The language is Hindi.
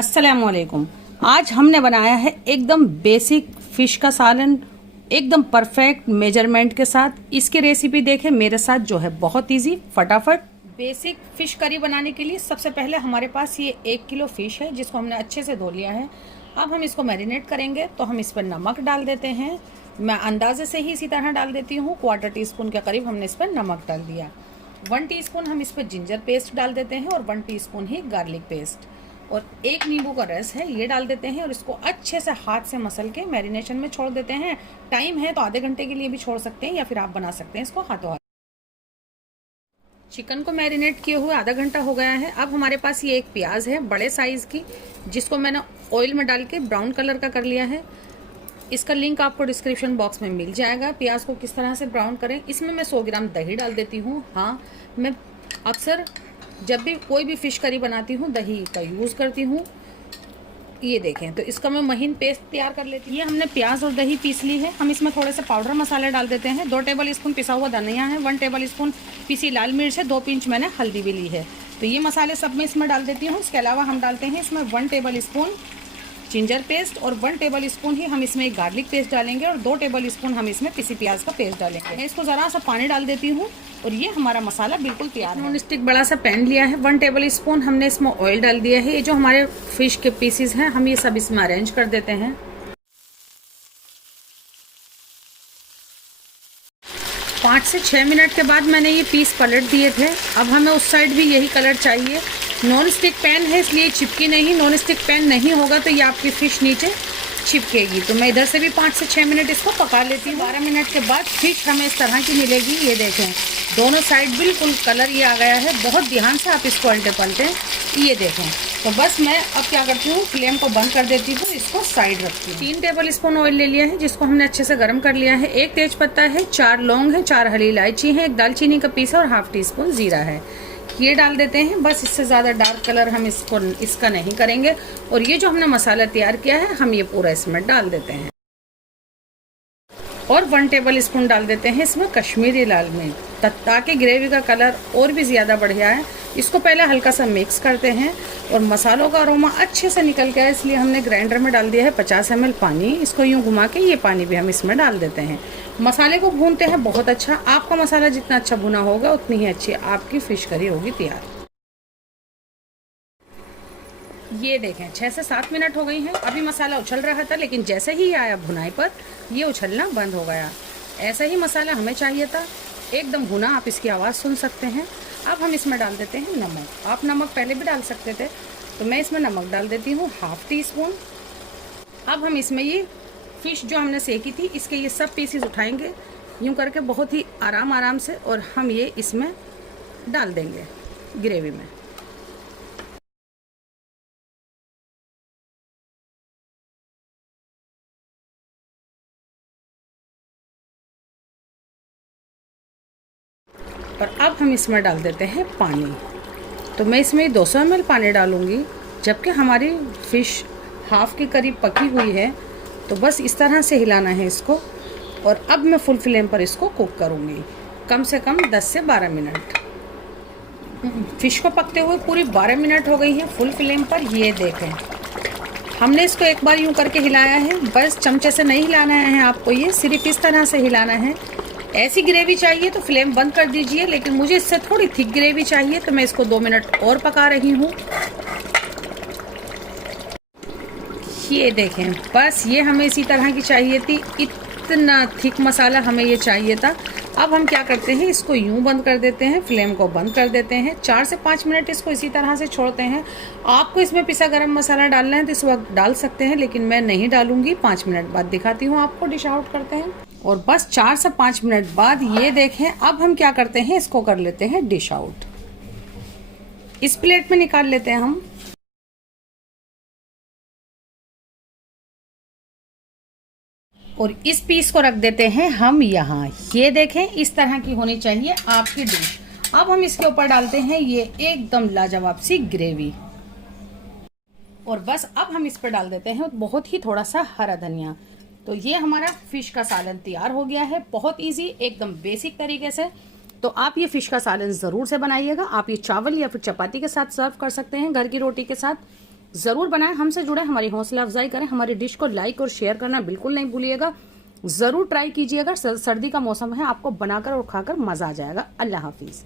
अस्सलामुअलैकुम। आज हमने बनाया है एकदम बेसिक फिश का सालन, एकदम परफेक्ट मेजरमेंट के साथ। इसकी रेसिपी देखें मेरे साथ, जो है बहुत इजी, फटाफट। बेसिक फिश करी बनाने के लिए सबसे पहले हमारे पास ये 1 किलो फिश है, जिसको हमने अच्छे से धो लिया है। अब हम इसको मैरिनेट करेंगे, तो हम इस पर नमक डाल देते हैं। मैं अंदाजे से ही इसी तरह डाल देती हूँ। 1/4 टीस्पून के करीब हमने इस पर नमक डाल दिया। 1 टीस्पून हम इस पर जिंजर पेस्ट डाल देते हैं और 1 टीस्पून ही गार्लिक पेस्ट, और 1 नींबू का रस है, ये डाल देते हैं। और इसको अच्छे से हाथ से मसल के मैरिनेशन में छोड़ देते हैं। टाइम है तो आधे घंटे के लिए भी छोड़ सकते हैं, या फिर आप बना सकते हैं इसको हाथों हाथ। चिकन को मैरिनेट किए हुए आधा घंटा हो गया है। अब हमारे पास ये एक प्याज है बड़े साइज की, जिसको मैंने ऑयल में डाल के ब्राउन कलर का कर लिया है। इसका लिंक आपको डिस्क्रिप्शन बॉक्स में मिल जाएगा। प्याज को किस तरह से ब्राउन करें। इसमें मैं 100 ग्राम दही डाल देती हूँ। हाँ, मैं अक्सर जब भी कोई भी फिश करी बनाती हूँ दही का यूज़ करती हूँ। ये देखें, तो इसका मैं महीन पेस्ट तैयार कर लेती हूँ। ये हमने प्याज और दही पीस ली है। हम इसमें थोड़े से पाउडर मसाले डाल देते हैं। 2 टेबल स्पून पिसा हुआ धनिया है, 1 टेबल स्पून पिसी लाल मिर्च है, 2 पिंच मैंने हल्दी भी ली है। तो ये मसाले सब मैं इसमें डाल देती हूँ। इसके अलावा हम डालते हैं इसमें 1 टेबल स्पून जिंजर पेस्ट, और 1 टेबल स्पून ही हम इसमें गार्लिक पेस्ट डालेंगे, और 2 टेबल स्पून हम इसमें पिसी प्याज का पेस्ट डालेंगे। मैं इसको ज़रा सा पानी डाल देती हूँ, और ये हमारा मसाला बिल्कुल तैयार है। नॉन स्टिक बड़ा सा पैन लिया है, 1 टेबल स्पून हमने इसमें ऑयल डाल दिया है। ये जो हमारे फिश के पीसीज हैं, हम ये सब इसमें अरेंज कर देते हैं। 5 से 6 मिनट के बाद मैंने ये पीस पलट दिए थे। अब हमें उस साइड भी यही कलर चाहिए। नॉन स्टिक पैन है, इसलिए चिपकी नहीं। नॉन स्टिक पैन नहीं होगा तो ये आपकी फिश नीचे चिपकेगी। तो मैं इधर से भी 5 से 6 मिनट इसको पका लेती हूँ। 12 मिनट के बाद फिश हमें इस तरह की मिलेगी। ये देखें, दोनों साइड बिल्कुल कलर ये आ गया है। बहुत ध्यान से आप इसको उल्टे पलटें। ये देखें, तो बस मैं अब क्या करती हूँ, फ्लेम को बंद कर देती हूँ, इसको साइड रखती हूँ। 3 टेबल स्पून ऑयल ले लिया है, जिसको हमने अच्छे से गर्म कर लिया है। 1 तेज पत्ता है, 4 लौंग है, 4 हरी इलायची है, 1 दालचीनी का पीस और 1/2 टीस्पून जीरा है। ये डाल देते हैं। बस इससे ज़्यादा डार्क कलर हम इसका नहीं करेंगे। और ये जो हमने मसाला तैयार किया है, हम ये पूरा इसमें डाल देते हैं। और 1 टेबल स्पून डाल देते हैं इसमें कश्मीरी लाल मिर्च, ताकि ग्रेवी का कलर और भी ज़्यादा बढ़िया है। इसको पहले हल्का सा मिक्स करते हैं, और मसालों का अरोमा अच्छे से निकल गया है, इसलिए हमने ग्राइंडर में डाल दिया है 50 ml पानी। इसको यूँ घुमा के ये पानी भी हम इसमें डाल देते हैं। मसाले को भूनते हैं बहुत अच्छा। आपका मसाला जितना अच्छा भुना होगा, उतनी ही अच्छी आपकी फिश करी होगी तैयार। ये देखें, 6 से 7 मिनट हो गई हैं। अभी मसाला उछल रहा था, लेकिन जैसे ही आया भुनाई पर, ये उछलना बंद हो गया। ऐसा ही मसाला हमें चाहिए था, एकदम भुना। आप इसकी आवाज़ सुन सकते हैं। अब हम इसमें डाल देते हैं नमक। आप नमक पहले भी डाल सकते थे, तो मैं इसमें नमक डाल देती हूँ 1/2 टीस्पून। अब हम इसमें ये फिश जो हमने सेकी थी, इसके ये सब पीसेस उठाएंगे यूँ करके, बहुत ही आराम से, और हम ये इसमें डाल देंगे ग्रेवी में। और अब हम इसमें डाल देते हैं पानी। तो मैं इसमें 200 ml पानी डालूँगी, जबकि हमारी फ़िश हाफ़ के करीब पकी हुई है। तो बस इस तरह से हिलाना है इसको। और अब मैं फुल फ्लेम पर इसको कुक करूँगी, कम से कम 10 से 12 मिनट। फ़िश को पकते हुए पूरी 12 मिनट हो गई है फुल फ्लेम पर। ये देखें, हमने इसको एक बार यूँ करके हिलाया है। बस चमचे से नहीं हिलाना है आपको, ये सिर्फ इस तरह से हिलाना है। ऐसी ग्रेवी चाहिए तो फ्लेम बंद कर दीजिए, लेकिन मुझे इससे थोड़ी थिक ग्रेवी चाहिए, तो मैं इसको 2 मिनट और पका रही हूँ। ये देखें, बस ये हमें इसी तरह की चाहिए थी। इतना थिक मसाला हमें ये चाहिए था। अब हम क्या करते हैं, इसको यूं बंद कर देते हैं, फ्लेम को बंद कर देते हैं। 4 से 5 मिनट इसको इसी तरह से छोड़ते हैं। आपको इसमें पिसा गरम मसाला डालना है तो इस वक्त डाल सकते हैं, लेकिन मैं नहीं डालूंगी। 5 मिनट बाद दिखाती हूँ आपको। डिश आउट करते हैं, और बस 4 से 5 मिनट बाद ये देखें, अब हम क्या करते हैं, इसको कर लेते हैं डिश आउट। इस प्लेट में निकाल लेते हैं हम। और इस पीस को रख देते हैं हम यहाँ। ये देखें, इस तरह की होनी चाहिए आपकी डिश। अब हम इसके ऊपर डालते हैं ये एकदम लाजवाब सी ग्रेवी, और बस अब हम इस पर डाल देते हैं बहुत ही थोड़ा सा हरा धनिया। तो ये हमारा फिश का सालन तैयार हो गया है, बहुत इजी, एकदम बेसिक तरीके से। तो आप ये फिश का सालन ज़रूर से बनाइएगा। आप ये चावल या फिर चपाती के साथ सर्व कर सकते हैं, घर की रोटी के साथ। जरूर बनाएं, हमसे जुड़े, हमारी हौसला अफजाई करें, हमारी डिश को लाइक और शेयर करना बिल्कुल नहीं भूलिएगा। जरूर ट्राई कीजिएगा, सर्दी का मौसम है, आपको बनाकर और खाकर मजा आ जाएगा। अल्लाह हाफिज।